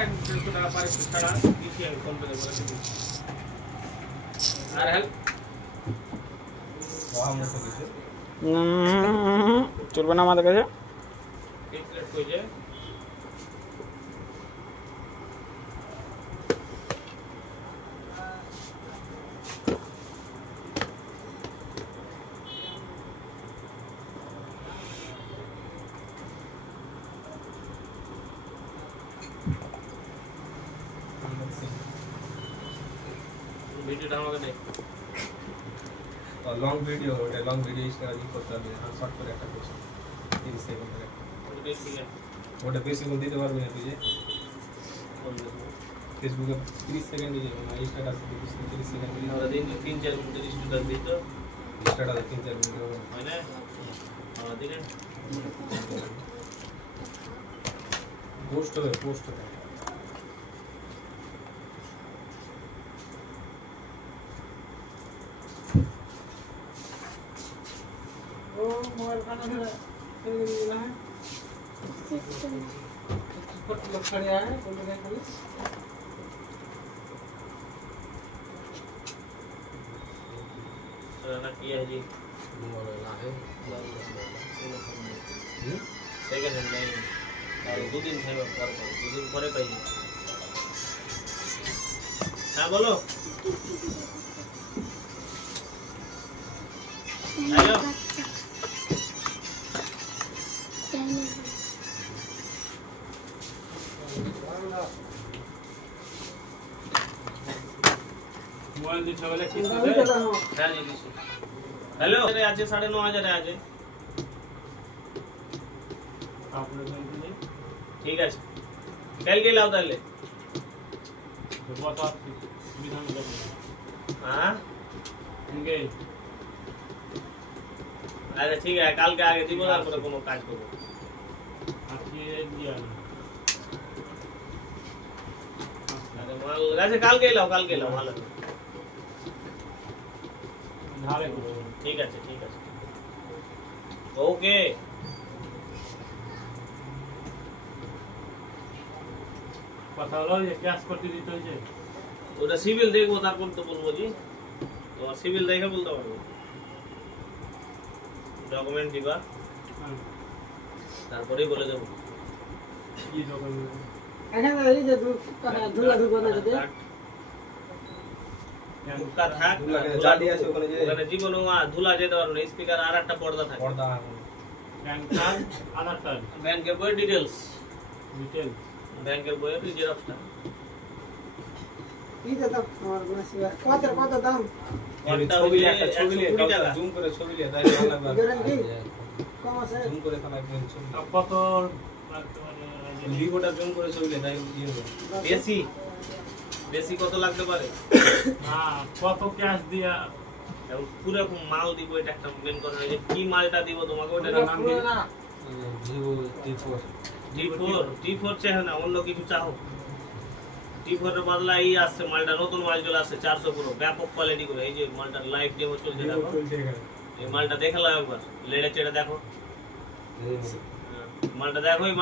150 টাকা per piece ছাড়া দিচ্ছি আমি ফোন করে বলে দিচ্ছি। আর হেল্প চলবে না আমাদের কাছে। এক্সলেট কই যে ভিডিওটা আমাকে দে। লং ভিডিও, ওটা লং ভিডিও স্টাইল করতে হবে। আর শর্ট করে একটা কোশ্চেন 30 সেকেন্ডের একটা। ওটা বেশি আছে ওটা বেশি করে দিতে পারবি না তুই যে ফেসবুকে 30 সেকেন্ড দিয়ে না স্ট্যাটাসে 30 সেকেন্ড দিয়ে আমরা দিন 3-4 মিনিটের স্টুডেন্ট দিই তো স্ট্যাটাসে 3-4 মিনিট হবে হয় না আমরা দিনে পোস্ট হবে পোস্ট হবে ओ मोबाइल का नंबर है पर लोग खड़े आए बोल रहे हैं पुलिस ना किया है जी मोबाइल है सेकंड हैंड नहीं और 2 दिन है पर 2 दिन परे पाई हां बोलो हेलो मोबाइल दिखा वाला चीज हां जी दिसो हेलो अरे आज 9,500 है आज आपने बोल ठीक है कल के लाओ ताले तो बात आप विधान कर हां उनके আচ্ছা ঠিক আছে কালকে আগে দিব তারপরে কোনো কাজ করব আজকে দিয়া না আরে মাল গাছে কালকে লাও ভালো ধারে করো ঠিক আছে ওকে কথা হলো যে ক্যাশ করতে দিতে হইছে ওটা সিভিল দেখবো তারপর তো বলবো জি তো সিভিল দেখে বলতে পারবো ডকুমেন্ট দিবা তারপরেই বলে দেব কি ডকুমেন্ট এখানে এই যে ধুলা ধুবো না যদি মুক্কা থাক জালি আছে ওখানে যে ওখানে জীবন ধুলা যেতে পারবে না স্পিকার আর একটা পর্দা থাকে পর্দা প্যান কার্ড আধার কার্ড ব্যাংকের বই ডিটেইলস ডিটেল ব্যাংকের বইয়ের জেরক্সটা এই যে দাম আমার মাসিবা কত দাম ছবি একটা ছবি নিয়ে জুম করে ছবি নিয়ে তাই ভালো লাগবে গ্যারান্টি কম আছে জুম করে তাহলে ছবি কত লাগতে পারে ভিভোটা জুম করে ছবি নিয়ে তাই দিয়ে দেব বেশি কত লাগতে পারে হ্যাঁ কত ক্যাশ দিয়া এবং পুরো মাল দিব এটা একটা মেন কথা যে কি মালটা দিব তোমাকে ওটার নাম কি ভিভো T4 চাই না অন্য কিছু চাও T4 এর বদলা এই আসছে মালটা নতুন মাল চলে আসছে 400 পুরো ব্যাপক কোয়ালিটি করে এই যে মালটার লাইভ ডেমো চলছে দেখো এই মালটা দেখালাম একবার লেড়ে চেড়ে দেখো মালটা দেখো এই